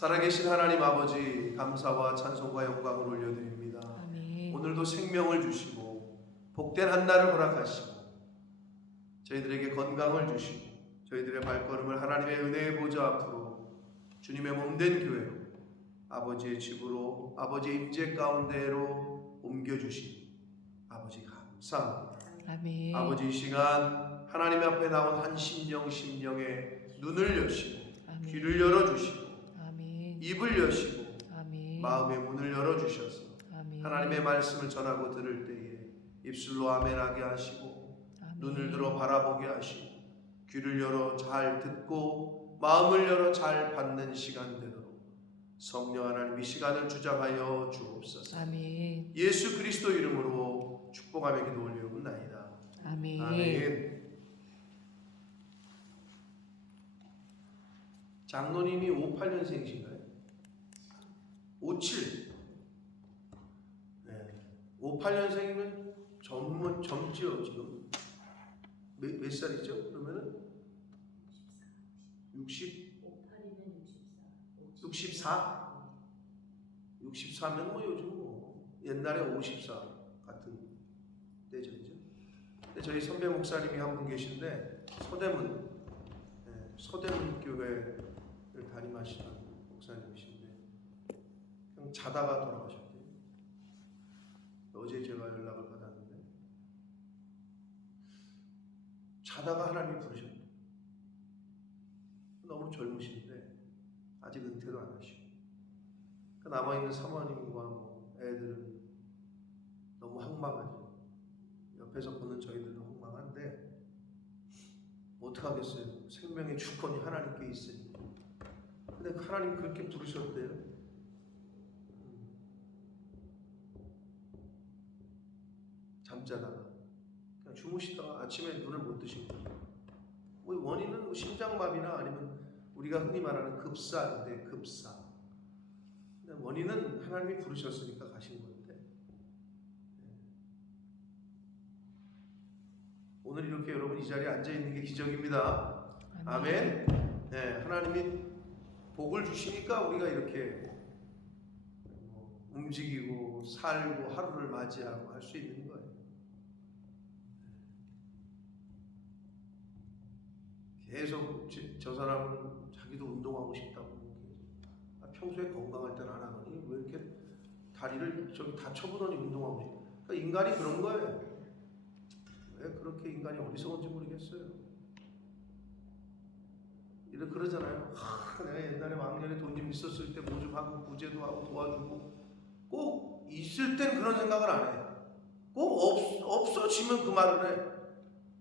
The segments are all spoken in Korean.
살아계신 하나님 아버지, 감사와 찬송과 영광을 올려드립니다. 아멘. 오늘도 생명을 주시고 복된 한날을 허락하시고 저희들에게 건강을 주시고 저희들의 발걸음을 하나님의 은혜의 보좌 앞으로 주님의 몸된 교회로 아버지의 집으로 아버지의 임재 가운데로 옮겨주시니 아버지 감사합니다. 아멘. 아버지 이 시간 하나님 앞에 나온 한 심령의 눈을 여시고 아멘. 귀를 열어주시고 아멘. 입을 여시고 아멘. 마음의 문을 열어주셔서 아멘. 하나님의 말씀을 전하고 들을 때에 입술로 아멘하게 하시고 아멘. 눈을 들어 바라보게 하시고 귀를 열어 잘 듣고 마음을 열어 잘 받는 시간 되도록 성령 하나님 이 시간을 주장하여 주옵소서. 아멘. 예수 그리스도 이름으로 축복하며 기도 올려옵나이다. 아멘. 아멘. 장로님이 58년생이신가요? 57. 네. 58년생이면 젊지요 지금. 몇 살이죠? 그러면은 64? 64면 뭐 요즘 뭐 옛날에 54 같은 때죠, 그죠? 근데 저희 선배 목사님이 한 분 계신데 서대문 교회를 담임하시던 목사님이신데 그냥 자다가 돌아가셨대요. 어제 제가 연락을 받았는데 자다가 하나님이 부르셨대요. 너무 젊으신데 아직 은퇴도 안 하시고 남아있는 사모님과 뭐 애들은 너무 황망하죠. 옆에서 보는 저희들은 황망한데 어떡하겠어요. 생명의 주권이 하나님께 있으니. 근데 하나님 그렇게 부르셨대요. 잠자다가 그냥 주무시다가 아침에 눈을 못 뜨신 거죠. 뭐 원인은 심장마비나 아니면 우리가 흔히 말하는 급사인데 급사. 원인은 하나님이 부르셨으니까 가신 건데 오늘 이렇게 여러분 이 자리에 앉아 있는 게 기적입니다. 아멘. 네, 하나님이 복을 주시니까 우리가 이렇게 움직이고 살고 하루를 맞이하고 할 수 있는 거예요. 계속 저 사람은 자기도 운동하고 싶다고 평소에 건강할 때는 안 하더니 왜 이렇게 다리를 저기 다쳐보더니 운동하고 싶어. 그러니까 인간이 그런 거예요. 왜 그렇게 인간이 어리석은지 모르겠어요. 이렇게 그러잖아요. 내가 옛날에 왕년에 돈 좀 있었을 때 뭐 좀 하고 구제도 하고 도와주고 꼭 있을 땐 그런 생각을 안 해. 꼭 없어지면 그 말을 해.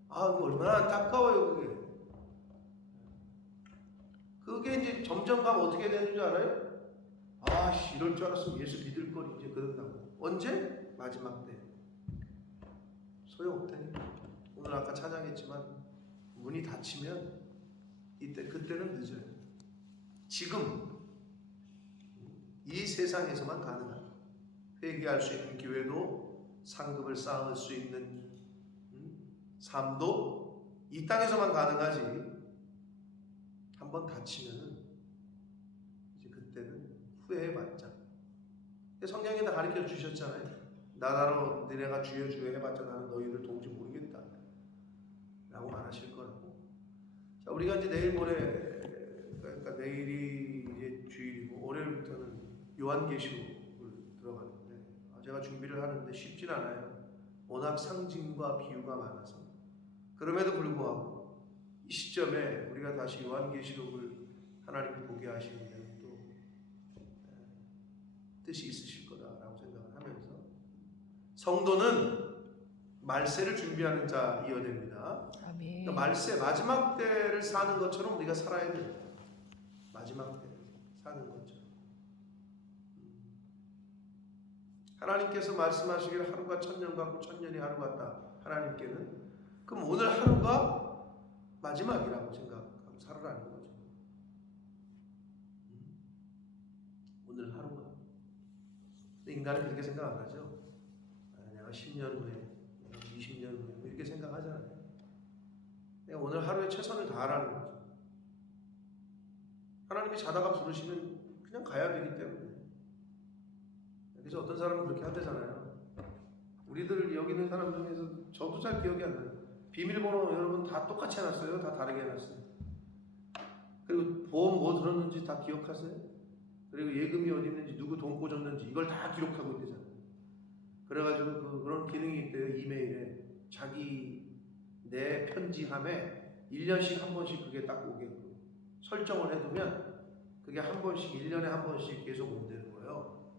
아, 이거 얼마나 안타까워요 그게. 그게 이제 점점 가면 어떻게 되는 줄 알아요? 아, 이럴 줄 알았으면 예수 믿을 걸 이제 그런다고. 언제? 마지막 때. 소용없다니까. 오늘 아까 찬양했지만 문이 닫히면 그때는 늦어요. 지금 이 세상에서만 가능한 회개할 수 있는 기회도 상급을 쌓을 수 있는 삶도 이 땅에서만 가능하지. 한번 다치면은 이제 그때는 후회해봤자. 성경에 다 가르쳐 주셨잖아요. 나더러 너네가 주여 주여 해봤자 나는 너희를 도무지 모르겠다 라고 말하실 거라고. 자, 우리가 이제 내일 모레, 그러니까 내일이 이제 주일이고 월요일부터는 요한계시록을 들어가는데 제가 준비를 하는데 쉽진 않아요. 워낙 상징과 비유가 많아서. 그럼에도 불구하고 이 시점에 우리가 다시 요한계시록을 하나님이 보게 하시는 또 뜻이 있으실 거다라고 생각을 하면서 성도는 말세를 준비하는 자이어야 됩니다. 아멘. 그러니까 말세 마지막 때를 사는 것처럼 우리가 살아야 돼요. 마지막 때를 사는 것처럼. 하나님께서 말씀하시기를 하루가 천년 같고 천년이 하루 같다. 하나님께는 그럼 오늘 하루가 마지막이라고 생각하고 살아라는 거죠. 오늘 하루가. 근데 인간은 그렇게 생각 안 하죠. 내가 10년 후에, 20년 후에 이렇게 생각하잖아요. 내가 오늘 하루에 최선을 다하라는 거죠. 하나님이 자다가 부르시면 그냥 가야 되기 때문에. 그래서 어떤 사람은 그렇게 한대잖아요. 우리들 여기 있는 사람 중에서 저도 잘 기억이 안 나요. 비밀번호 여러분 다 똑같이 해놨어요? 다 다르게 해놨어요? 그리고 보험 뭐 들었는지 다 기억하세요? 그리고 예금이 어디 있는지 누구 돈 꽂았는지 이걸 다 기록하고 있대잖아요. 그래가지고 그런 기능이 있대요. 이메일에 자기 내 편지함에 1년씩 한 번씩 그게 딱 오게끔 설정을 해두면 그게 한 번씩 1년에 한 번씩 계속 온다는 거예요.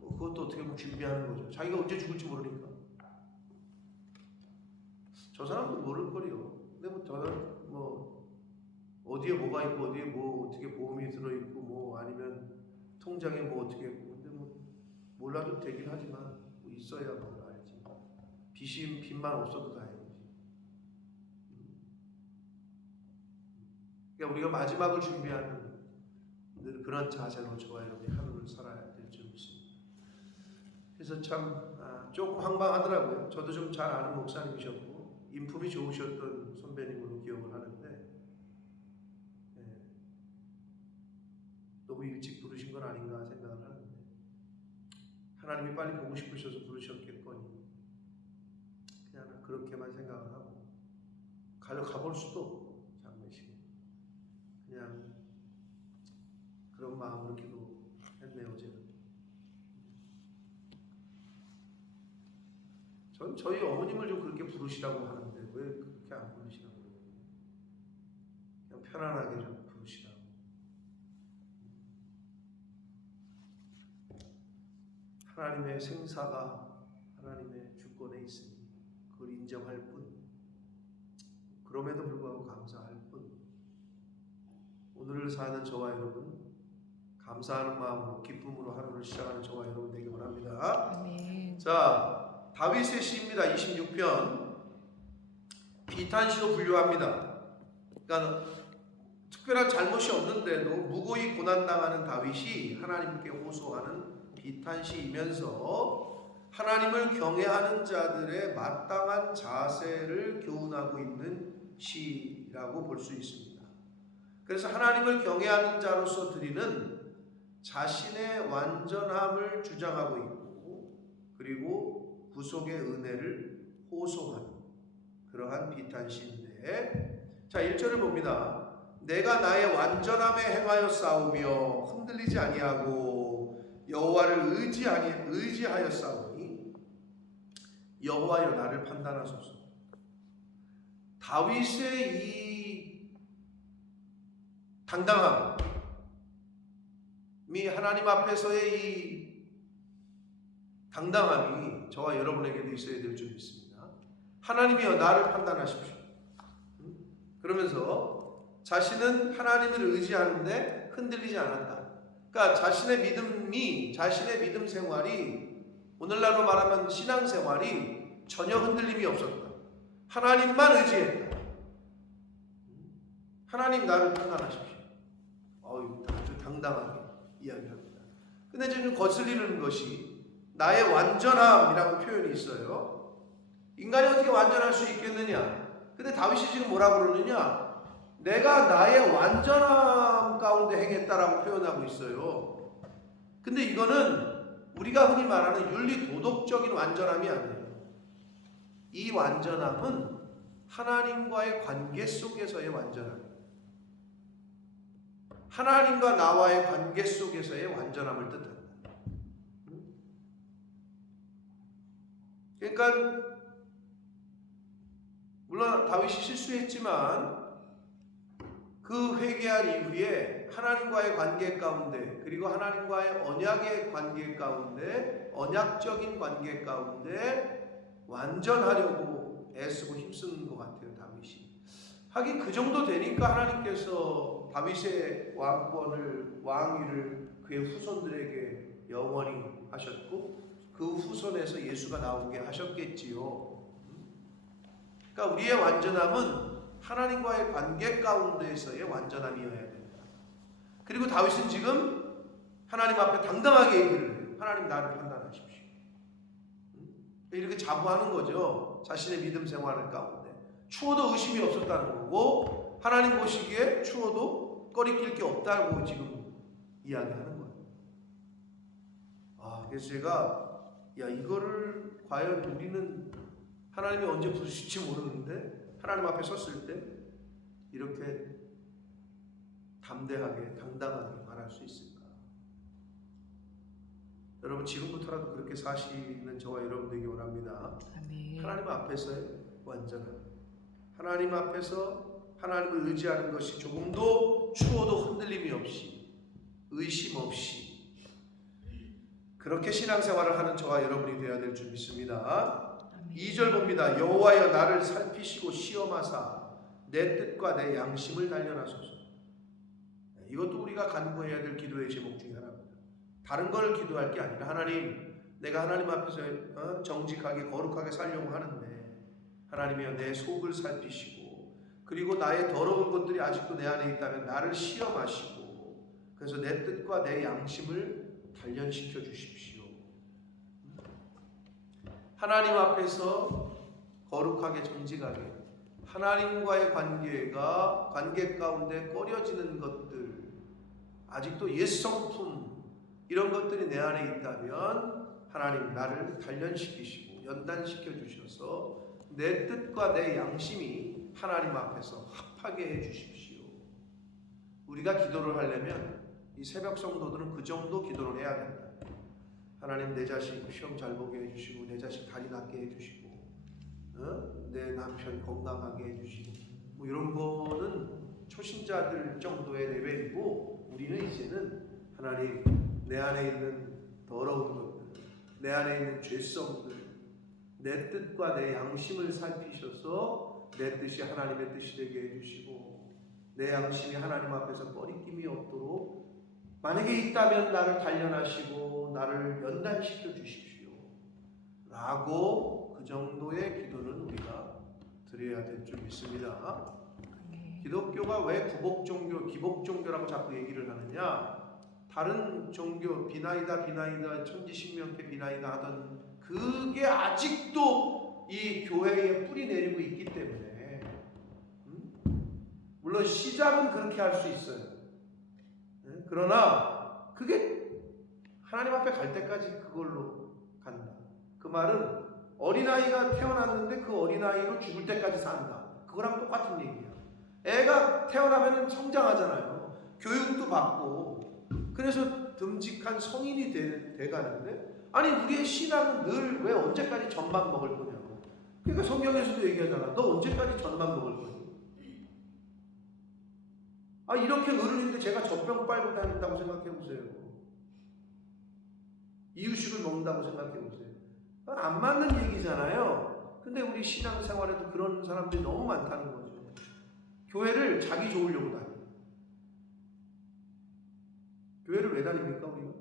그것도 어떻게 보면 준비하는 거죠. 자기가 언제 죽을지 모르니까. 저 사람도 모를 거리요. 근데 뭐 저는 뭐 어디에 뭐가 있고 어디에 뭐 어떻게 보험이 들어 있고 뭐 아니면 통장에 뭐 어떻게 있고 근데 뭐 몰라도 되긴 하지만 뭐 있어야 뭐 알지. 빚만 없어도 다행이지. 그러니까 우리가 마지막을 준비하는 늘 그런 자세로 저와 여러분이 하루를 살아야 될 줄 믿습니다. 그래서 참 조금 황당하더라고요. 저도 좀 잘 아는 목사님이셨고 인품이 좋으셨던 선배님으로 기억을 하는데 너무 일찍 부르신 건 아닌가 생각을 하는데 하나님이 빨리 보고 싶으셔서 부르셨겠거니 그냥 그렇게만 생각을 하고 가볼 수도 없고 장례식에 그냥 그런 마음으로 기도했네요. 어제는 전 저희 어머님을 좀 그렇게 부르시라고 하는데 왜 그렇게 안 부르시나 모르겠네요. 그냥 편안하게 좀 부르시라고. 하나님의 생사가 하나님의 주권에 있으니 그걸 인정할 뿐, 그럼에도 불구하고 감사할 뿐, 오늘을 사는 저와 여러분 감사하는 마음으로 기쁨으로 하루를 시작하는 저와 여러분 되기 원합니다. 아멘. 자, 다윗의 시입니다. 26편 비탄시로 분류합니다. 그러니까 특별한 잘못이 없는데도 무고히 고난당하는 다윗이 하나님께 호소하는 비탄시이면서 하나님을 경외하는 자들의 마땅한 자세를 교훈하고 있는 시라고 볼 수 있습니다. 그래서 하나님을 경외하는 자로서 드리는 자신의 완전함을 주장하고 있고 그리고 구속의 은혜를 호소하는 그러한 비탄시인데 자 1절을 봅니다. 내가 나의 완전함에 행하여 싸우며 흔들리지 아니하고 여호와를 의지하여 싸우니 여호와여 나를 판단하소서. 다윗의 이 당당함이 하나님 앞에서의 이 당당함이 저와 여러분에게도 있어야 될 줄 믿습니다. 하나님이여 나를 판단하십시오. 그러면서 자신은 하나님을 의지하는데 흔들리지 않았다. 그러니까 자신의 믿음 생활이 오늘날로 말하면 신앙 생활이 전혀 흔들림이 없었다. 하나님만 의지했다. 하나님 나를 판단하십시오. 아주 당당하게 이야기합니다. 근데 지금 거슬리는 것이 나의 완전함이라고 표현이 있어요. 인간이 어떻게 완전할 수 있겠느냐? 근데 다윗이 지금 뭐라고 그러느냐? 내가 나의 완전함 가운데 행했다라고 표현하고 있어요. 근데 이거는 우리가 흔히 말하는 윤리 도덕적인 완전함이 아니에요. 이 완전함은 하나님과의 관계 속에서의 완전함이에요. 하나님과 나와의 관계 속에서의 완전함을 뜻합니다. 그러니까 물론 다윗이 실수했지만 그 회개한 이후에 하나님과의 관계 가운데 그리고 하나님과의 언약의 관계 가운데 언약적인 관계 가운데 완전하려고 애쓰고 힘쓰는 것 같아요. 다윗이. 하긴 그 정도 되니까 하나님께서 다윗의 왕위를 그의 후손들에게 영원히 하셨고 그 후손에서 예수가 나오게 하셨겠지요. 그러니까 우리의 완전함은 하나님과의 관계 가운데에서의 완전함이어야 됩니다. 그리고 다윗은 지금 하나님 앞에 당당하게 얘기를 해요. 하나님 나를 판단하십시오. 이렇게 자부하는 거죠. 자신의 믿음 생활을 가운데 추워도 의심이 없었다는 거고 하나님 보시기에 추워도 꺼리낄 게 없다고 지금 이야기하는 거예요. 그래서 제가 이거를 과연 우리는 하나님이 언제 부르실지 모르는데 하나님 앞에 섰을 때 이렇게 담대하게 당당하게 말할 수 있을까? 여러분 지금부터라도 그렇게 사시는 저와 여러분 되기 원합니다. 아멘. 하나님 앞에서의 완전함, 하나님 앞에서 하나님을 의지하는 것이 조금도 추워도 흔들림이 없이 의심 없이 그렇게 신앙생활을 하는 저와 여러분이 되어야 될 줄 믿습니다. 2절 봅니다. 여호와여 나를 살피시고 시험하사 내 뜻과 내 양심을 단련하소서. 이것도 우리가 간구해야 될 기도의 제목 중에 하나입니다. 다른 걸 기도할 게 아니라 하나님, 내가 하나님 앞에서 정직하게 거룩하게 살려고 하는데 하나님이여 내 속을 살피시고 그리고 나의 더러운 것들이 아직도 내 안에 있다면 나를 시험하시고 그래서 내 뜻과 내 양심을 단련시켜 주십시오. 하나님 앞에서 거룩하게 정직하게 하나님과의 관계 가운데 꺼려지는 것들, 아직도 옛 성품 이런 것들이 내 안에 있다면 하나님 나를 단련시키시고 연단시켜 주셔서 내 뜻과 내 양심이 하나님 앞에서 합하게 해 주십시오. 우리가 기도를 하려면 이 새벽 성도들은 그 정도 기도를 해야 된다. 하나님 내 자식 시험 잘 보게 해주시고 내 자식 다리 낫게 해주시고 내 남편 건강하게 해주시고 뭐 이런 거는 초신자들 정도의 레벨이고 우리는 이제는 하나님 내 안에 있는 더러운 것들, 내 안에 있는 죄성들, 내 뜻과 내 양심을 살피셔서 내 뜻이 하나님의 뜻이 되게 해주시고 내 양심이 하나님 앞에서 꺼리낌이 없도록 만약에 있다면 나를 단련하시고 나를 연단시켜 주십시오 라고 그 정도의 기도는 우리가 드려야 될 줄 믿습니다. 기독교가 왜 구복종교, 기복종교라고 자꾸 얘기를 하느냐, 다른 종교 비나이다 천지신명계 비나이다 하던 그게 아직도 이 교회에 뿌리 내리고 있기 때문에 물론 시작은 그렇게 할 수 있어요. 그러나 그게 하나님 앞에 갈 때까지 그걸로 간다. 그 말은 어린아이가 태어났는데 그 어린아이로 죽을 때까지 산다. 그거랑 똑같은 얘기야. 애가 태어나면 성장하잖아요. 교육도 받고 그래서 듬직한 성인이 돼가는데 아니 우리의 신앙은 늘 왜 언제까지 젖만 먹을 거냐고. 그러니까 성경에서도 얘기하잖아. 너 언제까지 젖만 먹을 거니? 이렇게 어른인데 제가 젖병 빨고 다닌다고 생각해 보세요. 이유식을 먹는다고 생각해 보세요. 안 맞는 얘기잖아요. 근데 우리 신앙생활에도 그런 사람들이 너무 많다는 거죠. 교회를 자기 좋으려고 다녀요. 교회를 왜 다닙니까 우리가?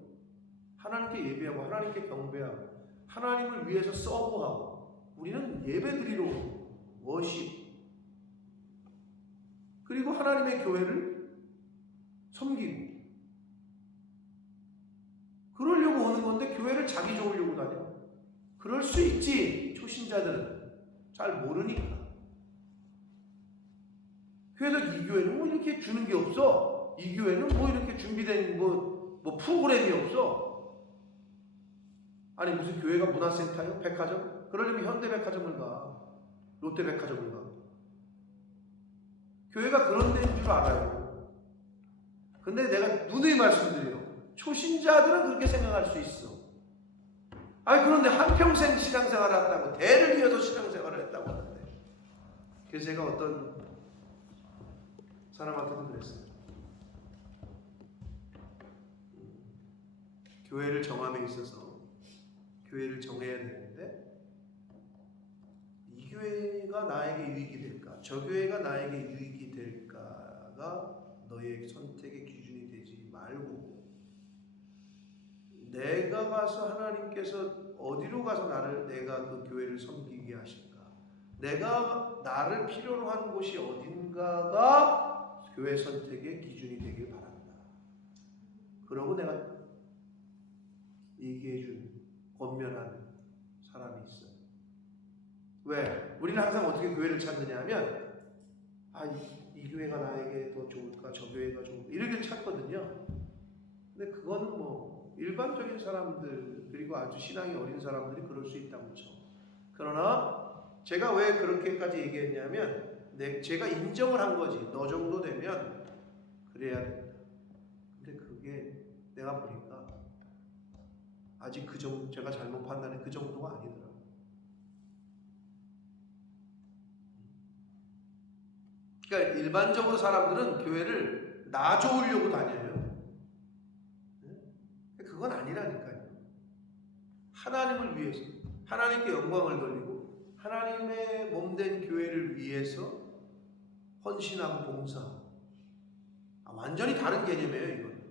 하나님께 예배하고 하나님께 경배하고 하나님을 위해서 서브하고 우리는 예배 드리러 워십 그리고 하나님의 교회를 섬기고 그러려고 오는 건데 교회를 자기 좋으려고 다녀. 그럴 수 있지. 초신자들은 잘 모르니까. 그래서 이 교회는 뭐 이렇게 주는 게 없어. 이 교회는 뭐 이렇게 준비된 뭐 프로그램이 없어. 아니 무슨 교회가 문화센터요? 백화점? 그러려면 현대백화점을 가. 롯데백화점을 가. 교회가 그런 데인 줄 알아요. 근데 내가 누누이 말씀드려요. 초신자들은 그렇게 생각할 수 있어. 그런데 한평생 신앙생활을 한다고 대를 이어서 신앙생활을 했다고 하는데 그래서 제가 어떤 사람한테도 그랬어요. 교회를 정함에 있어서 교회를 정해야 되는데 이 교회가 나에게 유익이 될까? 저 교회가 나에게 유익이 될까가 너의 선택의 기준이 되지 말고 내가 가서 하나님께서 어디로 가서 내가 그 교회를 섬기게 하실까? 내가 나를 필요로 한 곳이 어딘가가 교회 선택의 기준이 되길 바랍니다. 그러고 내가 얘기해 준 권면한 사람이 있어요. 왜? 우리는 항상 어떻게 교회를 찾느냐 하면 이 교회가 나에게 더 좋을까? 저 교회가 좋을까? 이렇게 찾거든요. 근데 그거는 뭐 일반적인 사람들 그리고 아주 신앙이 어린 사람들이 그럴 수 있다고 쳐. 그러나 제가 왜 그렇게까지 얘기했냐면 제가 인정을 한 거지. 너 정도 되면 그래야 된다. 근데 그게 내가 보니까 아직 그 정도, 제가 잘못 판단해 그 정도가 아니더라고. 그러니까 일반적으로 사람들은 교회를 나 좋으려고 다녀요. 그건 아니라니까요. 하나님을 위해서, 하나님께 영광을 돌리고 하나님의 몸된 교회를 위해서 헌신하고 봉사하고, 완전히 다른 개념이에요 이건.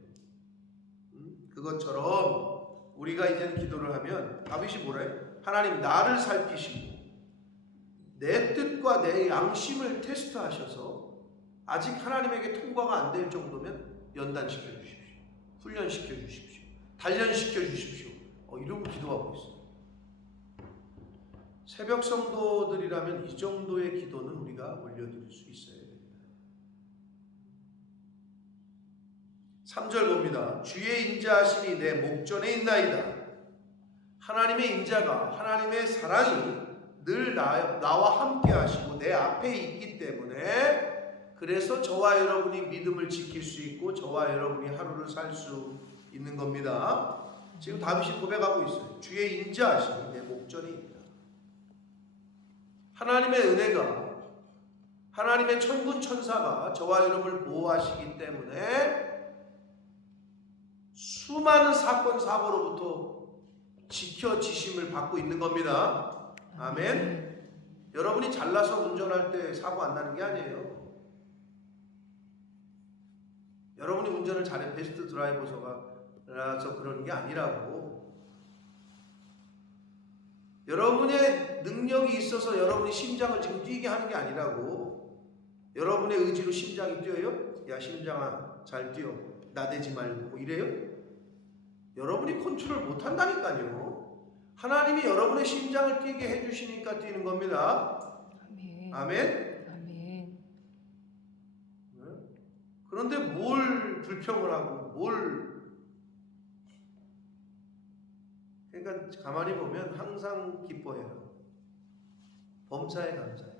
그것처럼 우리가 이제는 기도를 하면 다윗이 뭐래? 하나님 나를 살피시고 내 뜻과 내 양심을 테스트하셔서 아직 하나님에게 통과가 안 될 정도면 연단시켜 주십시오. 훈련시켜 주십시오. 단련시켜 주십시오. 이러고 기도하고 있어요. 새벽 성도들이라면 이 정도의 기도는 우리가 올려드릴 수 있어야 됩니다. 3절 봅니다. 주의 인자하심이 내 목전에 있나이다. 하나님의 인자가, 하나님의 사랑이 늘 나와 함께 하시고 내 앞에 있기 때문에, 그래서 저와 여러분이 믿음을 지킬 수 있고 저와 여러분이 하루를 살 수 있는 겁니다. 지금 다윗이 고백하고 있어요. 주의 인자하심이 내 목전에 있다. 하나님의 은혜가, 하나님의 천군 천사가 저와 여러분을 보호하시기 때문에 수많은 사건 사고로부터 지켜지심을 받고 있는 겁니다. 아멘. 여러분이 잘나서 운전할 때 사고 안 나는 게 아니에요. 여러분이 운전을 잘해 베스트 드라이버라서 그러는 게 아니라고. 여러분의 능력이 있어서 여러분이 심장을 지금 뛰게 하는 게 아니라고. 여러분의 의지로 심장이 뛰어요? 야 심장아 잘 뛰어. 나대지 말고 이래요? 여러분이 컨트롤 못한다니까요. 하나님이 여러분의 심장을 뛰게 해주시니까 뛰는 겁니다. 아멘. 아멘. 아멘. 그런데 뭘 불평을 하고 그러니까 가만히 보면 항상 기뻐해라. 범사에 감사해라.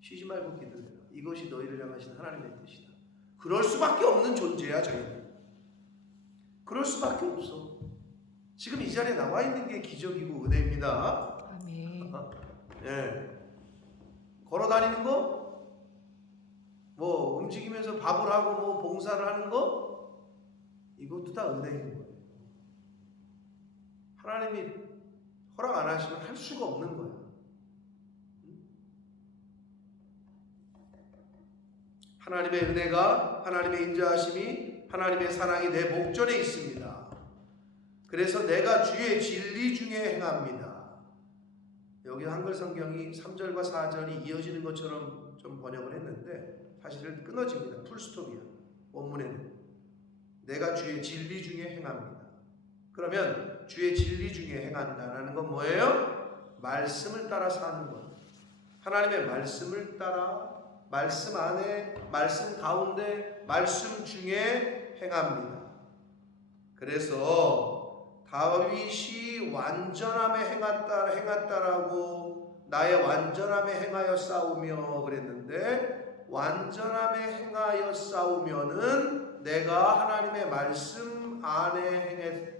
쉬지 말고 기도해라. 이것이 너희를 향하신 하나님의 뜻이다. 그럴 수밖에 없는 존재야 저희는. 그럴 수밖에 없어. 지금 이 자리에 나와 있는 게 기적이고 은혜입니다. 아멘. 예. 걸어 다니는 거, 뭐 움직이면서 밥을 하고 뭐 봉사를 하는 거, 이것도 다 은혜인 거예요. 하나님이 허락 안 하시면 할 수가 없는 거야. 하나님의 은혜가, 하나님의 인자하심이, 하나님의 사랑이 내 목전에 있습니다. 그래서 내가 주의 진리 중에 행합니다. 여기 한글 성경이 3절과 4절이 이어지는 것처럼 좀 번역을 했는데 사실은 끊어집니다. 풀스톱이야. 원문에는 내가 주의 진리 중에 행합니다. 그러면 주의 진리 중에 행한다라는 건 뭐예요? 말씀을 따라 사는 것. 하나님의 말씀을 따라, 말씀 안에, 말씀 가운데, 말씀 중에 행합니다. 그래서 다윗이 완전함에 행했다라고 나의 완전함에 행하여 싸우며 그랬는데, 완전함에 행하여 싸우면은 내가 하나님의 말씀 안에 행했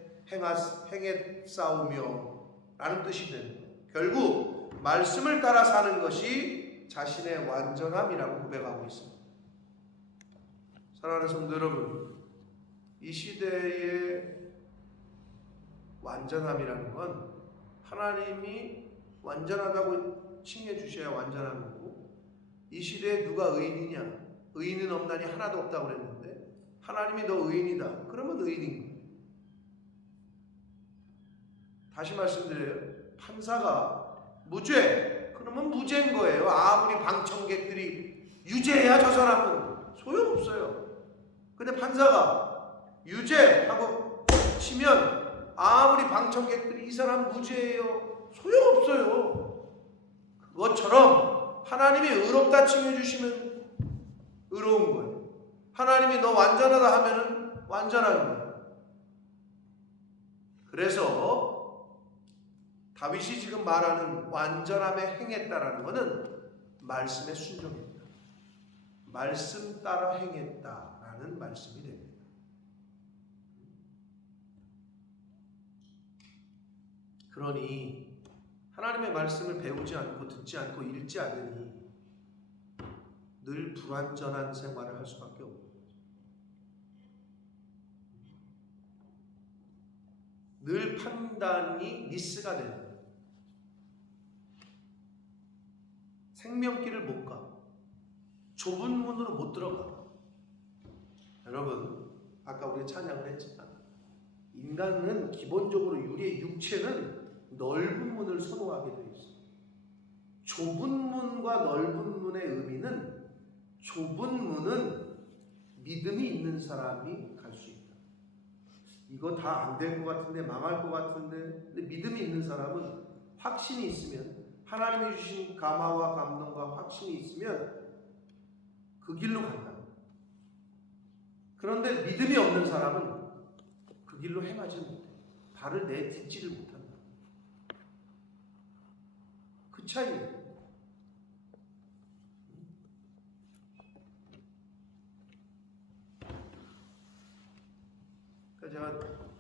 싸우며 라는 뜻이 되는 거예요. 결국 말씀을 따라 사는 것이 자신의 완전함이라고 고백하고 있습니다. 사랑하는 성도 여러분, 이 시대의 완전함이라는 건 하나님이 완전하다고 칭해 주셔야 완전한 거고, 이 시대에 누가 의인이냐? 의인은 없나니 하나도 없다고 그랬는데 하나님이 너 의인이다. 그러면 의인인 거예요. 다시 말씀드려요. 판사가 무죄. 그러면 무죄인 거예요. 아무리 방청객들이 유죄야 저 사람은 소용없어요. 근데 판사가 유죄하고 치면 아무리 방청객들이 이 사람 무죄예요 소용없어요. 그것처럼 하나님이 의롭다 칭해 주시면 의로운 거예요. 하나님이 너 완전하다 하면은 완전한 거예요. 그래서 다윗이 지금 말하는 완전함에 행했다라는 것은 말씀에 순종했다. 말씀 따라 행했다라는 말씀이 됩니다. 그러니 하나님의 말씀을 배우지 않고 듣지 않고 읽지 않으니 늘 불완전한 생활을 할 수밖에 없는 거죠. 늘 판단이 미스가 되는 거예요. 생명길을 못 가. 좁은 문으로 못 들어가. 여러분, 아까 우리 찬양을 했지만 인간은 기본적으로 우리의 육체는 넓은 문을 선호하게 되어 있어요. 좁은 문과 넓은 문의 의미는 좁은 문은 믿음이 있는 사람이 갈 수 있다. 이거 다 안 될 것 같은데, 망할 것 같은데, 근데 믿음이 있는 사람은 확신이 있으면, 하나님이 주신 감화와 감동과 확신이 있으면 그 길로 간다. 그런데 믿음이 없는 사람은 그 길로 행하지 못해. 발을 내딛지를 못한다. 그 차이예요. 제가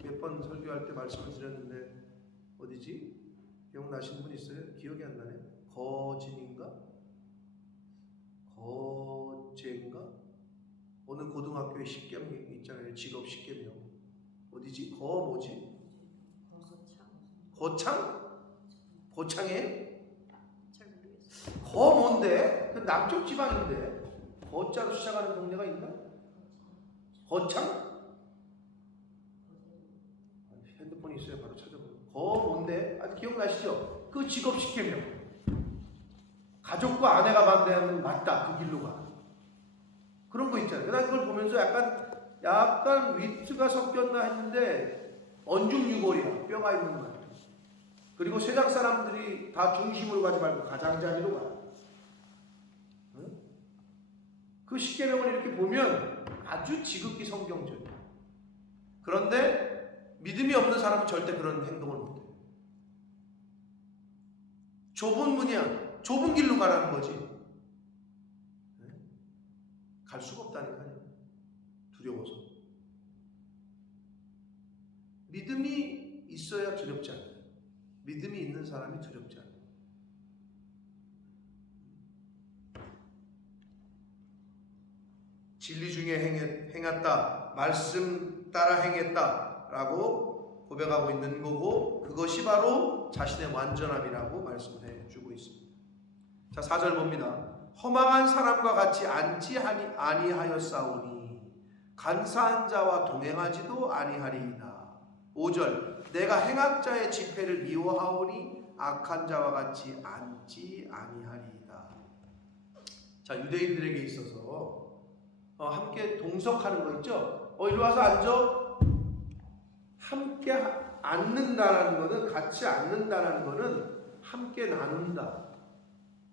몇 번 설교할 때 말씀을 드렸는데 어디지? 기억나시는 분 있어요? 기억이 안 나네. 거진인가? 거제인가? 어느 고등학교에 10계명 있잖아요. 직업 10계명. 어디지? 뭐지? 거창? 거창에? 뭔데? 그 남쪽 지방인데 거자로 시작하는 동네가 있나? 거창? 핸드폰이 있어요. 바로 찾아보면. 뭔데? 아직 기억나시죠? 그 직업 10계명. 가족과 아내가 반대하면 맞다. 그 길로 가. 그런 거 있잖아요. 난 그걸 보면서 약간 위트가 섞였나 했는데 언중유골이야. 뼈가 있는 거. 그리고 세상 사람들이 다 중심으로 가지 말고 가장자리로 가. 응? 그 10계명을 이렇게 보면 아주 지극히 성경적이야. 그런데 믿음이 없는 사람은 절대 그런 행동을 못해. 좁은 문이야. 좁은 길로 가라는 거지. 갈 수가 없다니까요. 두려워서. 믿음이 있어야 두렵지 않아요. 믿음이 있는 사람이 두렵지 않아요. 진리 중에 행했다. 말씀 따라 행했다. 라고 고백하고 있는 거고 그것이 바로 자신의 완전함이라고 말씀해 주고 있습니다. 자, 4절 봅니다. 허망한 사람과 같이 앉지 아니하였사오니 간사한 자와 동행하지도 아니하리이다. 5절 내가 행악자의 집회를 미워하오니 악한 자와 같이 앉지 아니하리이다. 자, 유대인들에게 있어서 함께 동석하는 거 있죠? 이리 와서 앉아. 함께 앉는다라는 것은, 같이 앉는다라는 것은 함께 나눈다.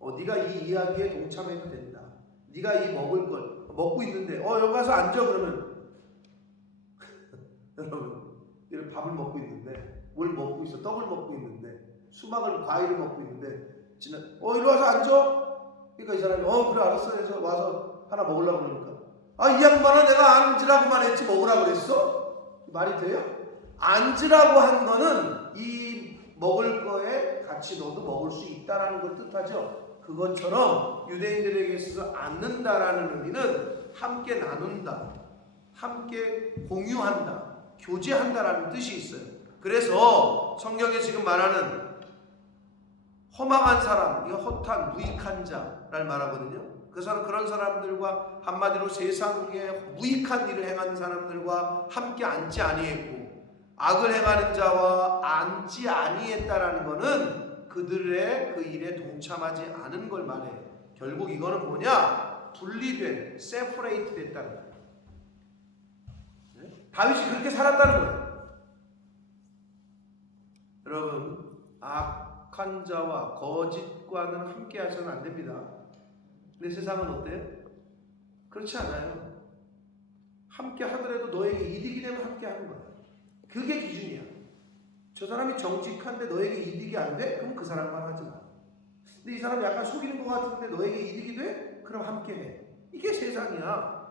네가 이 이야기에 동참해도 된다. 네가 이 먹을 걸 먹고 있는데 여기 가서 앉아 그러면 여러분 이런 밥을 먹고 있는데 뭘 먹고 있어? 떡을 먹고 있는데 수박을 과일을 먹고 있는데 이리 와서 앉아. 그러니까 이 사람이 그래 알았어 해서 와서 하나 먹으려고 그러니까 이 양반아 내가 앉으라고만 했지 먹으라고 그랬어? 말이 돼요? 앉으라고 한 거는 이 먹을 거에 같이 너도 먹을 수 있다라는 걸 뜻하죠. 그것처럼 유대인들에게 있어서 앉는다라는 의미는 함께 나눈다, 함께 공유한다, 교제한다라는 뜻이 있어요. 그래서 성경에 지금 말하는 허망한 사람, 이거 허탄, 무익한 자를 말하거든요. 그런 사람들과 한마디로 세상에 무익한 일을 행하는 사람들과 함께 앉지 아니했고 악을 행하는 자와 앉지 아니했다라는 것은 그들의 그 일에 동참하지 않은 걸 말해. 결국 이거는 뭐냐? 분리된, 세퍼레이트 됐다는 거예요. 네? 다윗이 그렇게 살았다는 거예요. 여러분, 악한 자와 거짓과는 함께 하셔는 안 됩니다. 근데 세상은 어때요? 그렇지 않아요. 함께 하더라도 너에게 이득이 되면 함께 하는 거야. 그게 기준이야. 저 사람이 정직한데 너에게 이득이 안 돼? 그럼 그 사람만 하지 마. 근데 이 사람이 약간 속이는 것 같은데 너에게 이득이 돼? 그럼 함께 해. 이게 세상이야.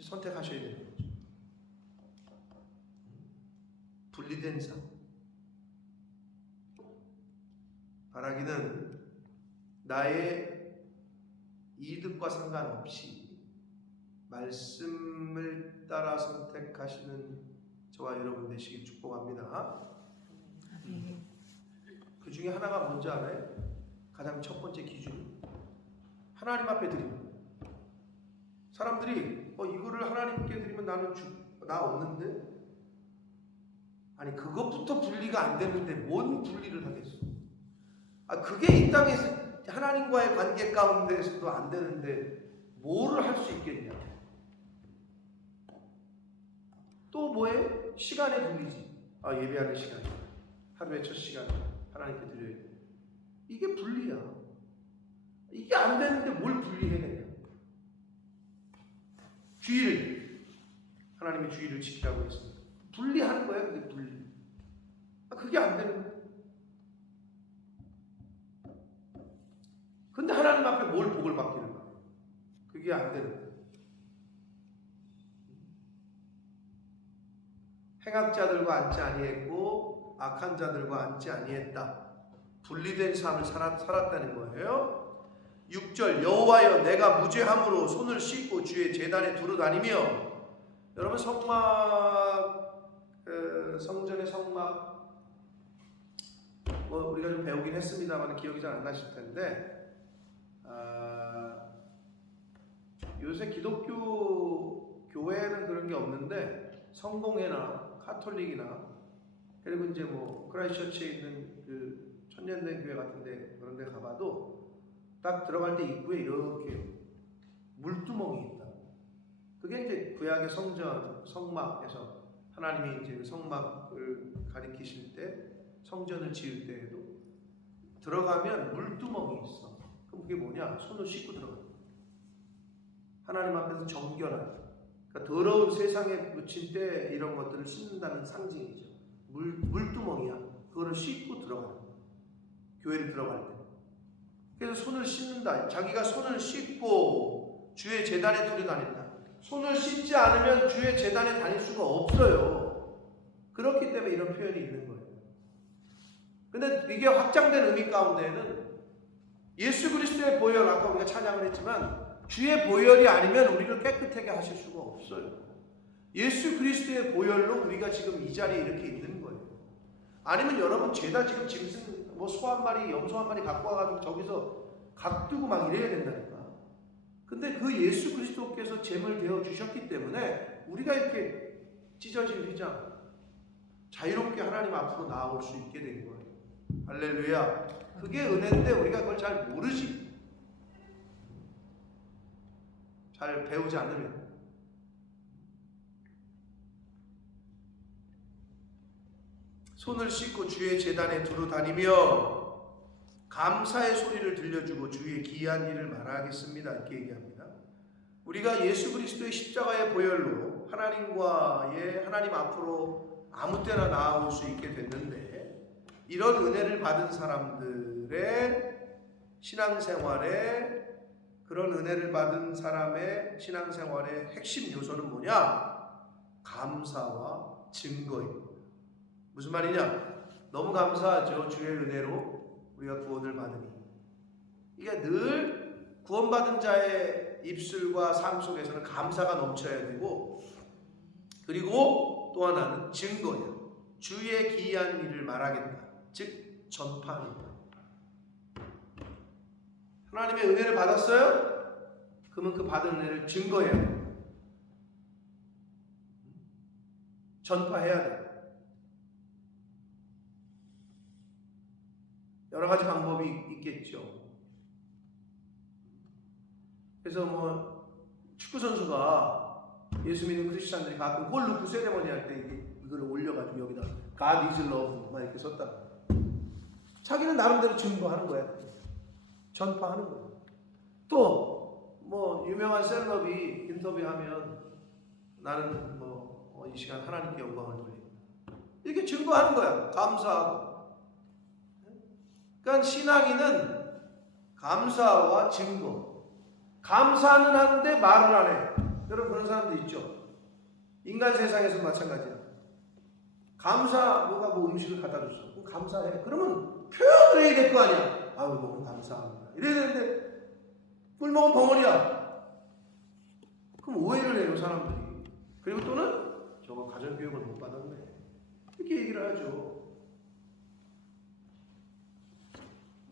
선택하셔야 되는 거죠. 분리된 삶. 바라기는 나의 이득과 상관없이 말씀을 따라 선택하시는 저와 여러분 되시길 축복합니다. 그 중에 하나가 뭔지 알아요? 가장 첫 번째 기준. 하나님 앞에 드립니다. 사람들이 이거를 하나님께 드리면 나 없는데? 아니 그것부터 분리가 안 되는데 뭔 분리를 하겠어? 그게 이 땅에서 하나님과의 관계 가운데에서도 안 되는데 뭐를 할 수 있겠냐? 또 뭐에? 시간에 분리지. 예배하는 시간, 하루의 첫 시간 하나님께 드려야 돼. 이게 분리야. 이게 안 되는데 뭘 분리해내냐? 주일, 하나님의 주일을 지키라고 했습니다. 분리하는 거야, 그게 분리. 그게 안 되는 거야. 근데 하나님 앞에 뭘 복을 받기는 거야? 그게 안 되는 거야. 행악자들과 앉지 아니했고 악한 자들과 앉지 아니했다. 분리된 삶을 살았다는 거예요. 6절 여호와여 내가 무죄함으로 손을 씻고 주의 제단에 두루 다니며. 여러분 성전의 성막 우리가 좀 배우긴 했습니다만 기억이 잘 안 나실 텐데 요새 기독교 교회는 그런 게 없는데 성공회나 카톨릭이나 그리고 이제 크라이스처치에 있는 그 천년된 교회 같은데 그런 데 가봐도 딱 들어갈 때 입구에 이렇게 물두멍이 있다. 그게 이제 구약의 성전, 성막에서 하나님이 이제 성막을 가리키실 때 성전을 지을 때에도 들어가면 물두멍이 있어. 그럼 그게 뭐냐? 손을 씻고 들어가. 하나님 앞에서 정결한, 그러니까 더러운 세상에 묻힌 때 이런 것들을 씻는다는 상징이죠. 물두멍이야. 그거를 씻고 들어가는 거야. 교회를 들어갈 때. 그래서 손을 씻는다. 자기가 손을 씻고 주의 제단에 두루 다닌다. 손을 씻지 않으면 주의 제단에 다닐 수가 없어요. 그렇기 때문에 이런 표현이 있는 거예요. 근데 이게 확장된 의미 가운데는 예수 그리스도의 보혈, 아까 우리가 찬양을 했지만 주의 보혈이 아니면 우리를 깨끗하게 하실 수가 없어요. 예수 그리스도의 보혈로 우리가 지금 이 자리에 이렇게 있는 거예요. 아니면 여러분 죄다 지금 짐승 소 한 마리, 염소 한 마리 갖고 와가지고 저기서 각두고 막 이래야 된다니까. 근데 그 예수 그리스도께서 제물 되어 주셨기 때문에 우리가 이렇게 찢어진 휘장 자유롭게 하나님 앞으로 나아올 수 있게 된 거예요. 할렐루야. 그게 은혜인데 우리가 그걸 잘 모르지. 잘 배우지 않으면. 손을 씻고 주의 제단에 두루 다니며 감사의 소리를 들려주고 주의 기이한 일을 말하겠습니다. 이렇게 얘기합니다. 우리가 예수 그리스도의 십자가의 보혈로 하나님 앞으로 아무 때나 나아올 수 있게 됐는데 이런 은혜를 받은 사람들의 신앙생활에 그런 은혜를 받은 사람의 신앙생활의 핵심 요소는 뭐냐? 감사와 증거입니다. 무슨 말이냐? 너무 감사하죠. 주의 은혜로 우리가 구원을 받으니. 이게 늘 구원받은 자의 입술과 삶 속에서는 감사가 넘쳐야 되고, 그리고 또 하나는 증거야. 주의 기이한 일을 말하겠다. 즉 전파입니다. 하나님의 은혜를 받았어요? 그러면 그 받은 은혜를 증거해야 돼요. 전파해야 돼요. 여러 가지 방법이 있겠죠. 그래서 축구 선수가 예수 믿는 크리스찬들이 가끔 골 넣고 세레머니 할 때 이걸 올려가지고 여기다 God is love 막 이렇게 썼다. 자기는 나름대로 증거하는 거야. 전파하는 거야. 또 유명한 셀럽이 인터뷰하면 나는 이 시간 하나님께 영광을 돌립니다. 이렇게 증거하는 거야. 감사하고. 그러니까 신앙인은 감사와 증거. 감사는 하는데 말을 안 해. 여러분 그런 사람도 있죠. 인간 세상에서 마찬가지야. 감사, 누가 뭐 음식을 갖다 줬어. 그럼 감사해. 그러면 표현을 해야 될 거 아니야. 아유, 너무 감사합니다. 이래야 되는데, 물 먹은 벙어리야. 그럼 오해를 해요, 사람들이. 그리고 또는, 저거 가정교육을 못 받았네. 이렇게 얘기를 하죠.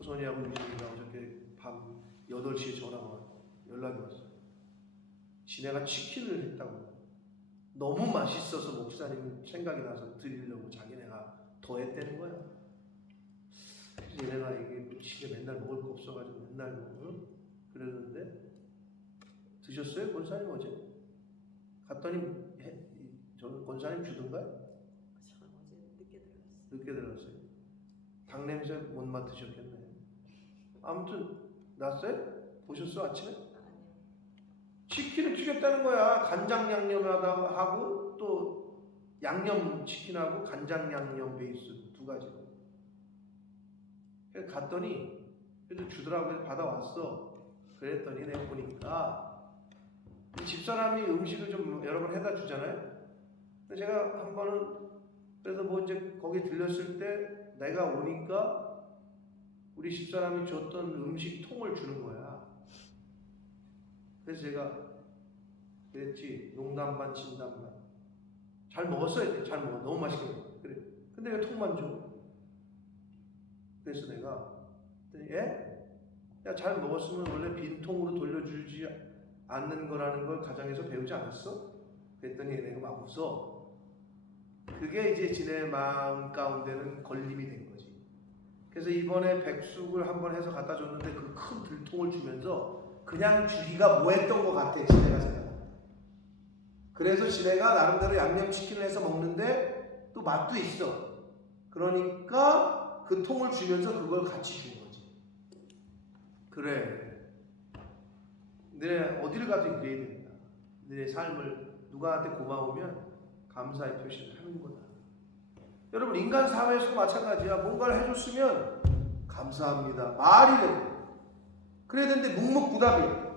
소니하고 유진이가 어저께 밤 8시에 전화가 왔어요. 연락이 왔어요. 지네가 치킨을 했다고. 너무 맛있어서 목사님 생각이 나서 드리려고 자기네가 더 했다는 거야. 그래서 얘네가 이게 집에 맨날 먹을 거 없어가지고 맨날 먹어요. 그랬는데 드셨어요? 권사님 어제? 갔더니 저는 권사님 주던가요? 저는 어제 늦게 들어갔어요. 늦게 들어갔어요. 닭 냄새 못 맡으셨겠네. 아무튼 났어요? 보셨어 아침에? 치킨을 튀겼다는 거야. 간장 양념하고 또 양념 치킨하고 간장 양념 베이스 두 가지로. 그래서 갔더니 그래도 주더라고요. 받아왔어. 그랬더니 내가 보니까 집사람이 음식을 좀 여러 번 해다 주잖아요. 근데 제가 한 번은 그래서 뭐 이제 거기 들렸을 때 내가 오니까 우리 집사람이 줬던 음식 통을 주는 거야. 그래서 제가 그랬지. 농담 반 진담 반. 잘 먹었어요. 잘 먹어. 너무 맛있게 먹어. 그래. 근데 왜 통만 줘? 그래서 내가 예? 야, 잘 먹었으면 원래 빈 통으로 돌려주지 않는 거라는 걸 가정에서 배우지 않았어? 그랬더니 얘네가 막 웃어. 그게 이제 지네 마음 가운데는 걸림이 된 거지. 그래서 이번에 백숙을 한번 해서 갖다 줬는데 그 큰 들통을 주면서 그냥 주기가 뭐했던 것 같아. 지네가 생각합니다. 그래서 지네가 나름대로 양념치킨을 해서 먹는데 또 맛도 있어. 그러니까 그 통을 주면서 그걸 같이 준 거지. 그래. 너네 어디를 가도 이래야 된다. 너네 삶을 누구한테 고마우면 감사의 표시를 하는 거다. 여러분 인간 사회에서도 마찬가지야. 뭔가를 해줬으면 감사합니다. 말이 되고. 그래야 되는데 묵묵부답이야.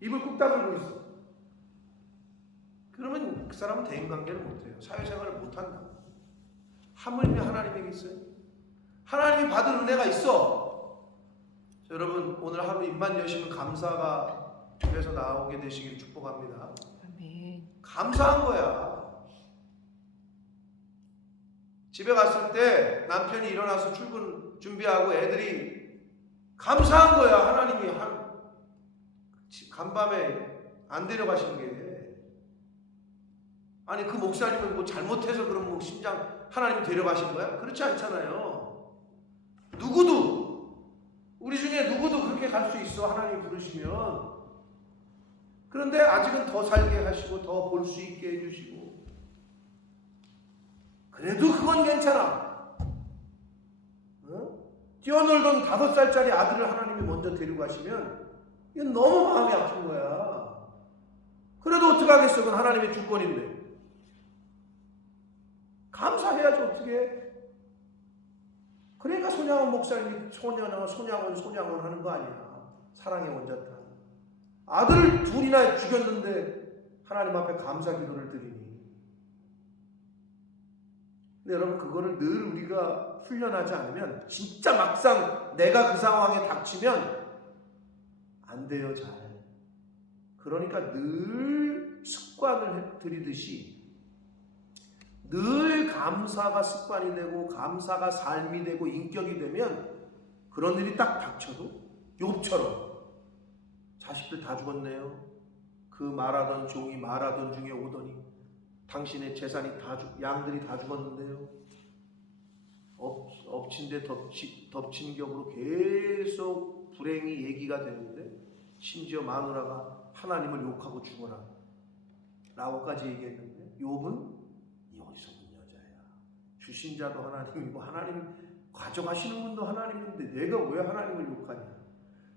입을 꾹 다물고 있어. 그러면 그 사람은 대인관계를 못해요. 사회생활을 못한다. 하물며 하나님에게 있어요. 하나님이 받은 은혜가 있어. 자, 여러분 오늘 하루 입만 여시면 감사가 입에서 나오게 되시길 축복합니다. 아멘. 감사한 거야. 집에 갔을 때 남편이 일어나서 출근 준비하고 애들이 감사한 거야. 하나님이 간밤에 안 데려가시는 게. 아니 그 목사님은 뭐 잘못해서 그런 뭐 심장 하나님이 데려가신 거야? 그렇지 않잖아요. 누구도 우리 중에 누구도 그렇게 갈 수 있어. 하나님이 부르시면. 그런데 아직은 더 살게 하시고 더 볼 수 있게 해주시고 그래도 그건 괜찮아. 뛰어놀던 5살짜리 아들을 하나님이 먼저 데리고 가시면 이건 너무 마음이 아픈 거야. 그래도 어떡하겠어. 그건 하나님의 주권인데. 감사해야지 어떻게. 그러니까 손양원 목사님이 손양원 하는 거 아니야. 사랑의 원자탄. 아들 둘이나 죽였는데 하나님 앞에 감사 기도를 드리니. 근데 여러분 그거를 늘 우리가 훈련하지 않으면 진짜 막상 내가 그 상황에 닥치면 안 돼요. 잘. 그러니까 늘 습관을 들이듯이 늘 감사가 습관이 되고 감사가 삶이 되고 인격이 되면 그런 일이 딱 닥쳐도 욥처럼 자식들 다 죽었네요. 그 말하던 종이 말하던 중에 오더니 당신의 재산이 양들이 다 죽었는데요. 엎친 데 덮친 격으로 계속 불행이 얘기가 되는데 심지어 마누라가 하나님을 욕하고 죽어라 라고까지 얘기했는데 욥은 이 어디서 본 여자야. 주신 자도 하나님이고 하나님 가져가시는 분도 하나님인데 내가 왜 하나님을 욕하냐.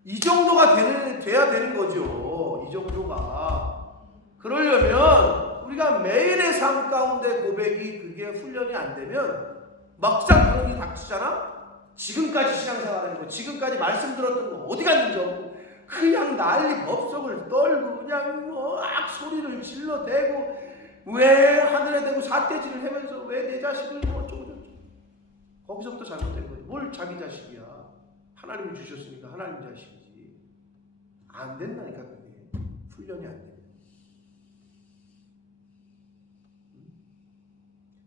이 정도가 돼야 되는 거죠. 이 정도가. 그러려면 우리가 매일의 삶 가운데 고백이 그게 훈련이 안 되면 막상 그런 일이 닥치잖아? 지금까지 신앙생활하는 거, 지금까지 말씀 들었던 거 어디 갔는지 없고 그냥 난리 법석을 떨고 그냥 막 소리를 질러대고 왜 하늘에 대고 삿대질을 하면서 왜 내 자식을 뭐 어쩌고 저쩌고. 거기서부터 잘못된 거지. 뭘 자기 자식이야. 하나님이 주셨으니까 하나님 자식이지. 안 된다니까 그게. 훈련이 안 돼.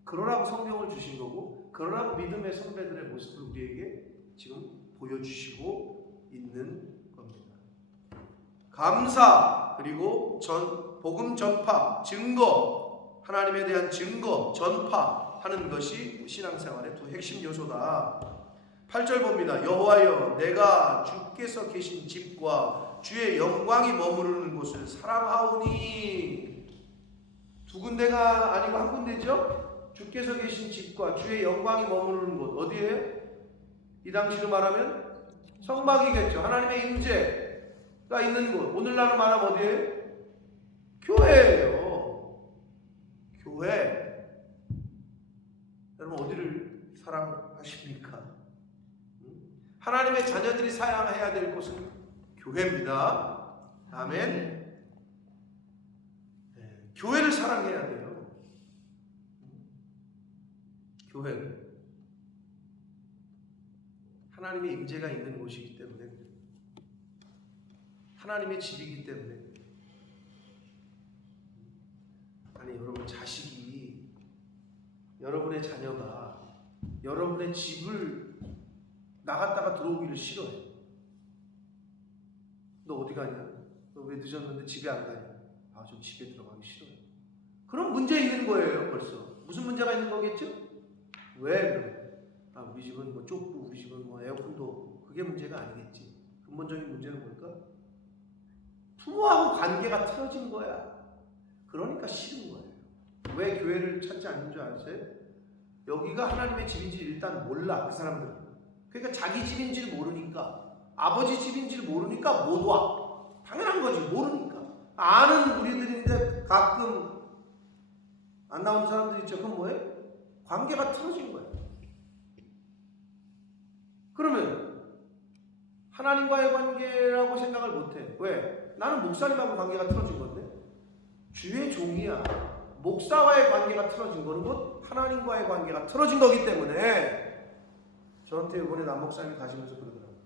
그러라고 성경을 주신 거고 그러라고 믿음의 선배들의 모습을 우리에게 지금 보여주시고 있는 겁니다. 감사 그리고 복음 전파, 증거, 하나님에 대한 증거, 전파하는 것이 신앙생활의 두 핵심 요소다. 8절 봅니다. 여호와여 내가 주께서 계신 집과 주의 영광이 머무르는 곳을 사랑하오니. 두 군데가 아니고 한 군데죠? 주께서 계신 집과 주의 영광이 머무르는 곳 어디예요? 이 당시로 말하면 성막이겠죠. 하나님의 임재가 있는 곳. 오늘날로 말하면 어디예요? 교회예요. 교회. 여러분 어디를 사랑하십니까? 하나님의 자녀들이 사랑해야 될 곳은 교회입니다. 아멘. 네, 교회를 사랑해야 돼요. 교회는 하나님의 임재가 있는 곳이기 때문에 하나님의 집이기 때문에. 아니 여러분 자식이 여러분의 자녀가 여러분의 집을 나갔다가 들어오기를 싫어해. 너 어디 가냐? 너 왜 늦었는데 집에 안 가냐? 아, 좀 집에 들어가기 싫어요. 그럼 문제 있는 거예요 벌써. 무슨 문제가 있는 거겠죠? 왜 그래? 아, 우리 집은 뭐 좁고 우리 집은 뭐 에어컨도 없고. 그게 문제가 아니겠지. 근본적인 문제는 뭘까? 부모하고 관계가 틀어진 거야. 그러니까 싫은 거예요. 왜 교회를 찾지 않는 줄 아세요? 여기가 하나님의 집인지 일단 몰라 그 사람들은. 그러니까 자기 집인지를 모르니까 아버지 집인지를 모르니까 못 와. 당연한 거지. 모르니까. 아는 우리들인데 가끔 안 나오는 사람들 있죠. 그건 뭐예요? 관계가 틀어진 거예요. 그러면 하나님과의 관계라고 생각을 못해. 왜? 나는 목사님하고 관계가 틀어진 건데 주의 종이야. 목사와의 관계가 틀어진 거는 곧 하나님과의 관계가 틀어진 거기 때문에 저한테 이번에 남 목사님이 가시면서 그러더라고요.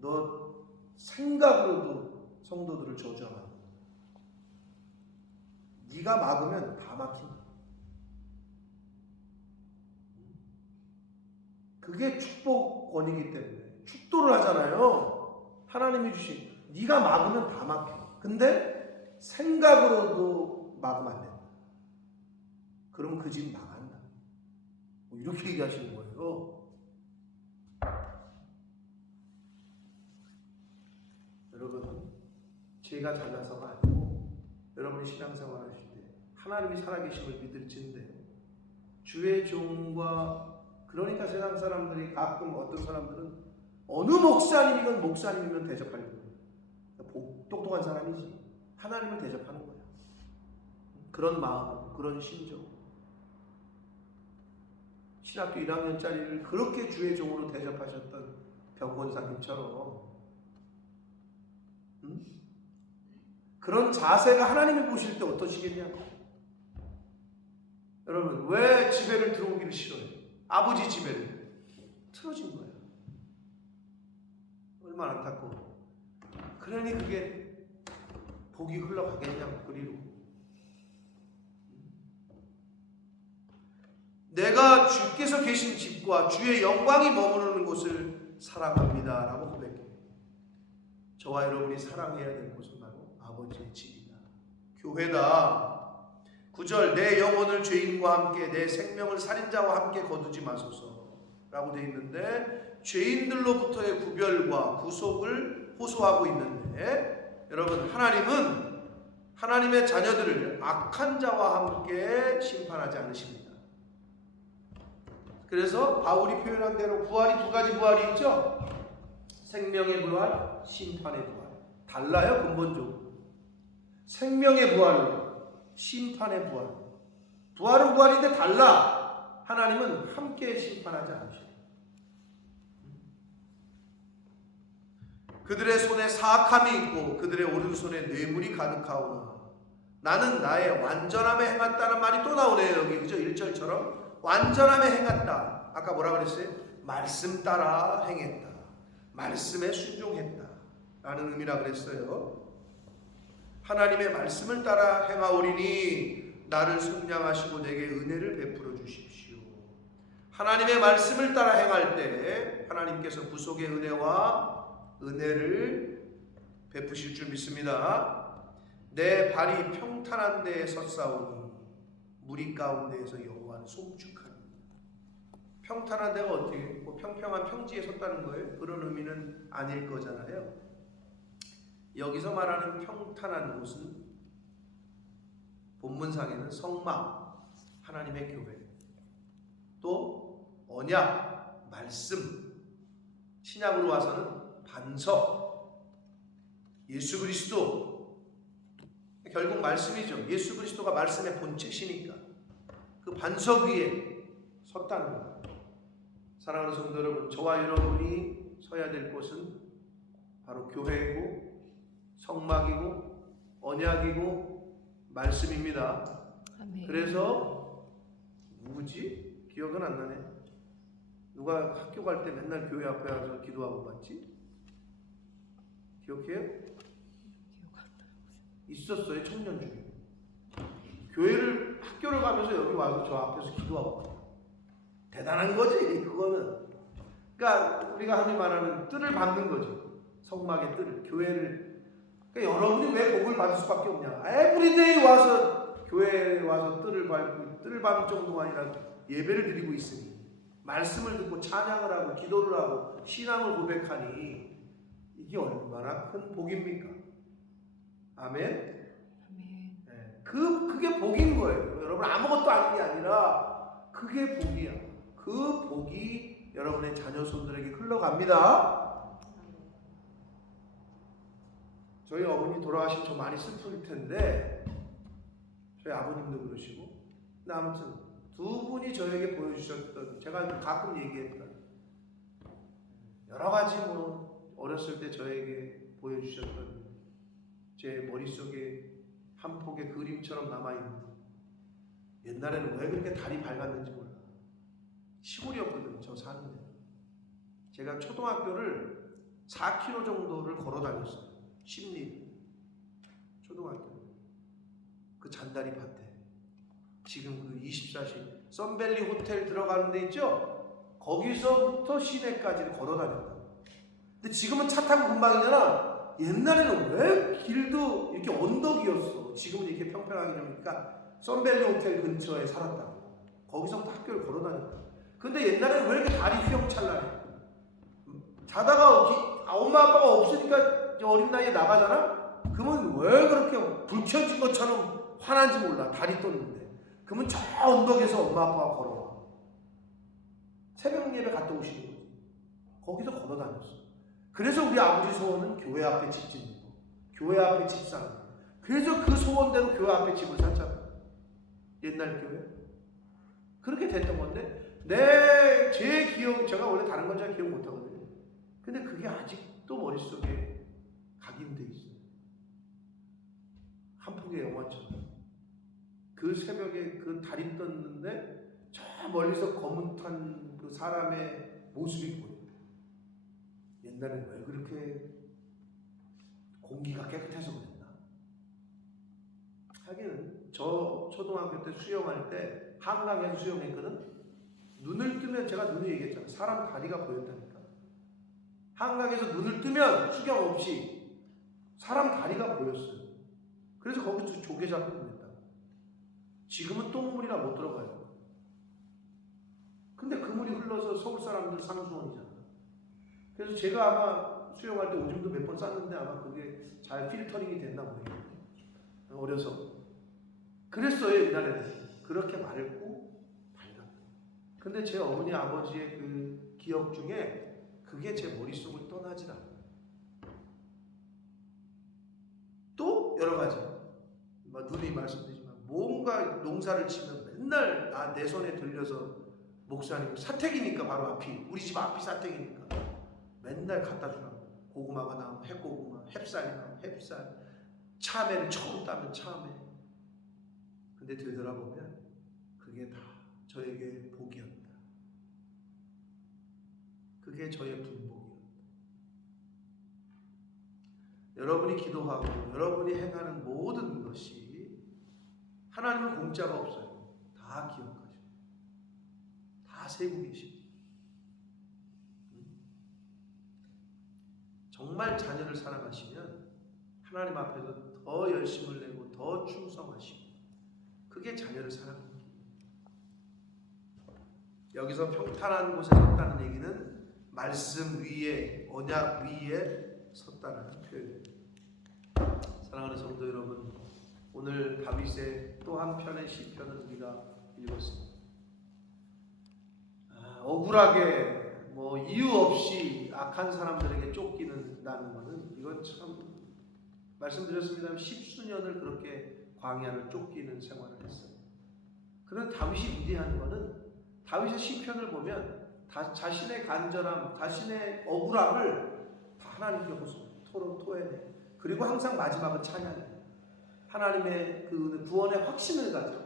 너 생각으로도 성도들을 저주하면 안 돼. 네가 막으면 다 막힌다. 그게 축복권이기 때문에 축도를 하잖아요. 하나님이 주신 네가 막으면 다 막혀. 근데 생각으로도 막으면 안 된다. 그러면 그 집 나간다. 뭐 이렇게 얘기하시는 거예요. 여러분 제가 잘나서가 아니고 여러분이 신앙생활 하실 때 하나님이 살아계심을 믿을진데 주의 종과 그러니까 세상 사람들이 가끔 어떤 사람들은 어느 목사님이건 목사님이면 대접하려고 해요. 똑똑한 사람이지. 하나님을 대접하는 거야. 그런 마음, 그런 심정. 신학교 1학년짜리를 그렇게 주의 종으로 대접하셨던 병권사님처럼 그런 자세가 하나님이 보실 때 어떠시겠냐고. 여러분 왜 집에를 들어오기를 싫어해요? 아버지 집에를 틀어진 거예요. 얼마나 안타까워. 그러니 그게 복이 흘러가겠냐고 그리로. 내가 주께서 계신 집과 주의 영광이 머무르는 곳을 사랑합니다 라고 고백해요. 저와 여러분이 사랑해야 될 곳은 바로 아버지의 집이다. 교회다. 9절 내 영혼을 죄인과 함께 내 생명을 살인자와 함께 거두지 마소서 라고 되어 있는데 죄인들로부터의 구별과 구속을 호소하고 있는데 여러분 하나님은 하나님의 자녀들을 악한 자와 함께 심판하지 않으십니다. 그래서 바울이 표현한 대로 부활이 두 가지 부활이 있죠. 생명의 부활, 심판의 부활. 달라요 근본적으로. 생명의 부활로 심판의 부활. 부활은 부활인데 달라. 하나님은 함께 심판하지 않으셔. 그들의 손에 사악함이 있고 그들의 오른손에 뇌물이 가득하오나 나는 나의 완전함에 행했다는 말이 또 나오네요. 여기 그죠? 1절처럼 완전함에 행했다. 아까 뭐라 그랬어요? 말씀 따라 행했다. 말씀에 순종했다 라는 의미라 그랬어요. 하나님의 말씀을 따라 행하오리니 나를 속량하시고 내게 은혜를 베풀어 주십시오. 하나님의 말씀을 따라 행할 때 하나님께서 구속의 은혜를 베푸실 줄 믿습니다. 내 발이 평탄한 데에 섰사오니 무리 가운데에서 여호와는 송축하니. 평탄한 데가 어떻게 뭐 평평한 평지에 섰다는 거예요? 그런 의미는 아닐 거잖아요. 여기서 말하는 평탄한 곳은 본문상에는 성막, 하나님의 교회, 또 언약, 말씀, 신약으로 와서는 반석, 예수 그리스도, 결국 말씀이죠. 예수 그리스도가 말씀의 본체시니까 그 반석 위에 섰다는 거예요. 사랑하는 성도 여러분, 저와 여러분이 서야 될 곳은 바로 교회이고 성막이고 언약이고 말씀입니다. 아멘. 그래서 누구지? 기억은 안 나네. 누가 학교 갈 때 맨날 교회 앞에 와서 기도하고 갔지? 기억해요? 기억 안 나요. 있었어요, 청년 중에. 교회를 학교를 가면서 여기 와서 저 앞에서 기도하고 가요. 대단한 거지 그거는. 그러니까 우리가 흔히 말하는 뜰을 밟는 거죠. 성막의 뜰을, 교회를. 그러니까 여러분이 왜 복을 받을 수밖에 없냐. 에브리데이 와서 교회에 와서 뜰을 밟고 뜰을 밟을 정도가 아니라 예배를 드리고 있으니 말씀을 듣고 찬양을 하고 기도를 하고 신앙을 고백하니 이게 얼마나 큰 복입니까? 아멘. 아멘. 네. 그게 복인 거예요. 여러분 아무것도 아닌 게 아니라 그게 복이야. 그 복이 여러분의 자녀손들에게 흘러갑니다. 저희 어머니 돌아가신 저 많이 슬플 텐데 저희 아버님도 그러시고 근데 아무튼 두 분이 저에게 보여주셨던 제가 가끔 얘기했던 여러 가지 뭐 어렸을 때 저에게 보여주셨던 제 머릿속에 한 폭의 그림처럼 남아있는 옛날에는 왜 그렇게 달이 밝았는지 몰라. 시골이었거든요. 저 사는데 제가 초등학교를 4km 정도를 걸어 다녔어요. 10리 초등학교 그 잔다리 밭에 지금 그 24시 썬밸리 호텔 들어가는 데 있죠? 거기서부터 시내까지를 걸어 다녔다. 근데 지금은 차 타고 금방이잖아. 옛날에는 왜 길도 이렇게 언덕이었어. 지금은 이렇게 평평하게 되니까 썬밸리 호텔 근처에 살았다고. 거기서부터 학교를 걸어 다녔다. 근데 옛날에는 왜 이렇게 달이 휘황찬란해? 자다가 엄마 아빠가 없으니까 어린 나이에 나가잖아? 그러면 왜 그렇게 불 켜진 것처럼 환한지 몰라. 달이 떴는데. 그러면 저 언덕에서 엄마 아빠가 걸어와. 새벽 예배 갔다 오시는 거지. 거기서 걸어 다녔어. 그래서 우리 아버지 소원은 교회 앞에 집 짓는 거. 교회 앞에 집 사는 거. 그래서 그 소원대로 교회 앞에 집을 샀잖아. 옛날 교회. 그렇게 됐던 건데 제 기억, 제가 원래 다른 건 잘 기억 못하거든요. 근데 그게 아직도 머릿속에 각인돼 있어요. 한 폭의 영화처럼. 그 새벽에 그 달이 떴는데 저 멀리서 검은 탄 그 사람의 모습이 보여요. 옛날엔 왜 그렇게 공기가 깨끗해서 그랬나? 하기는 저 초등학교 때 수영할 때 한강에서 수영했거든. 눈을 뜨면 제가 눈을 얘기했잖아. 사람 다리가 보였다니까. 한강에서 눈을 뜨면 수경 없이 사람 다리가 보였어요. 그래서 거기서 조개 잡고 그랬다. 지금은 똥물이라 못 들어가요. 근데 그 물이 흘러서 서울 사람들 상수원이잖아. 그래서 제가 아마 수영할 때 오줌도 몇 번 쌌는데 아마 그게 잘 필터링이 됐나 모르겠네. 어려서. 그랬어요, 옛날에는. 그렇게 맑고 밝았고. 근데 제 어머니 아버지의 그 기억 중에 그게 제 머릿속을 떠나질 않아요. 또 여러 가지. 눈이 말씀드리지만 뭔가 농사를 치면 맨날 내 손에 들려서 목사님 사택이니까 바로 앞이 우리 집 앞이 사택이니까 맨날 갖다 주라고. 고구마가 나오면 핵고구마, 햅쌀이 나오면 햅쌀, 참외를 처음 따면 참외. 근데 되돌아보면 그게 다 저에게 복이었다. 그게 저의 분복이었다. 여러분이 기도하고 여러분이 행하는 모든 것이 하나님은 공짜가 없어요. 다 기억하시고 다 세고 계십니다. 정말 자녀를 사랑하시면 하나님 앞에서 더 열심을 내고 더 충성하시고 그게 자녀를 사랑하는 거예요. 여기서 평탄한 곳에 섰다는 얘기는 말씀 위에, 언약 위에 섰다는 표현입니다. 사랑하는 성도 여러분, 오늘 다윗의 또 한편의 시편을 우리가 읽었습니다. 억울하게 이유 없이 악한 사람들에게 쫓기는다는 것은 이건 참 말씀드렸습니다만 10수년을 그렇게 광야를 쫓기는 생활을 했어요. 그런 다윗이 위대한 것은 다윗의 시편을 보면 자신의 간절함, 자신의 억울함을 다 하나님께 토해내. 그리고 항상 마지막은 찬양해요. 하나님의 그 구원의 확신을 가져.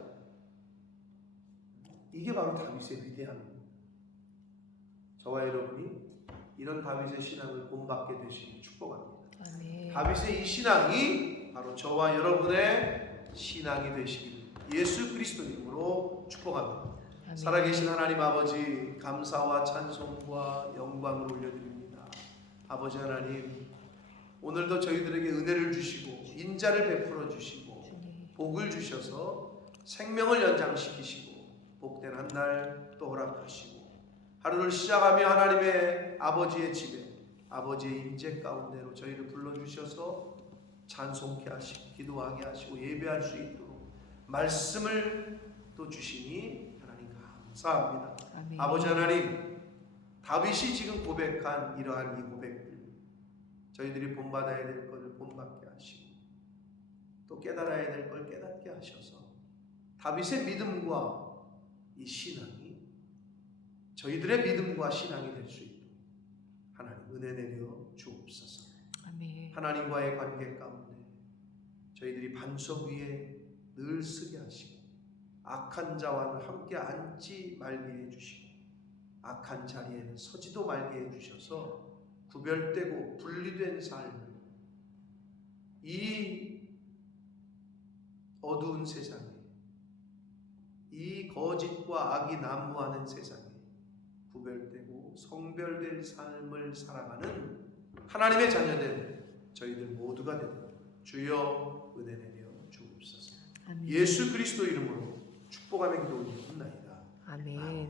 이게 바로 다윗의 위대함입니다. 저와 여러분이 이런 다윗의 신앙을 본받게 되시길 축복합니다. 아멘. 다윗의 이 신앙이 바로 저와 여러분의 신앙이 되시길 예수 그리스도 이름으로 축복합니다. 아멘. 살아계신 하나님 아버지, 감사와 찬송과 영광을 올려드립니다. 아버지 하나님, 오늘도 저희들에게 은혜를 주시고 인자를 베풀어 주시고 복을 주셔서 생명을 연장시키시고 복된 한 날 또 허락하시고 하루를 시작하며 하나님의 아버지의 집에 아버지의 임재 가운데로 저희를 불러주셔서 찬송케 하시고 기도하게 하시고 예배할 수 있도록 말씀을 또 주시니 하나님 감사합니다. 아멘. 아버지 하나님, 다윗이 지금 고백한 이러한 이 고백들 저희들이 본받아야 될 것을 본받게 하시고 또 깨달아야 될 걸 깨닫게 하셔서 다윗의 믿음과 이 신앙이 저희들의 믿음과 신앙이 될 수 있도록 하나님 은혜 내려 주옵소서. 아멘. 하나님과의 관계 가운데 저희들이 반석 위에 늘 서게 하시고 악한 자와는 함께 앉지 말게 해주시고 악한 자리에는 서지도 말게 해주셔서 구별되고 분리된 삶을 이 어두운 세상에 이 거짓과 악이 난무하는 세상에 구별되고 성별된 삶을 살아가는 하나님의 자녀된 저희들 모두가 되도록 주여 은혜 내려 주옵소서. 아멘. 예수 그리스도 이름으로 축복하며 기도 올리옵나이다. 아멘.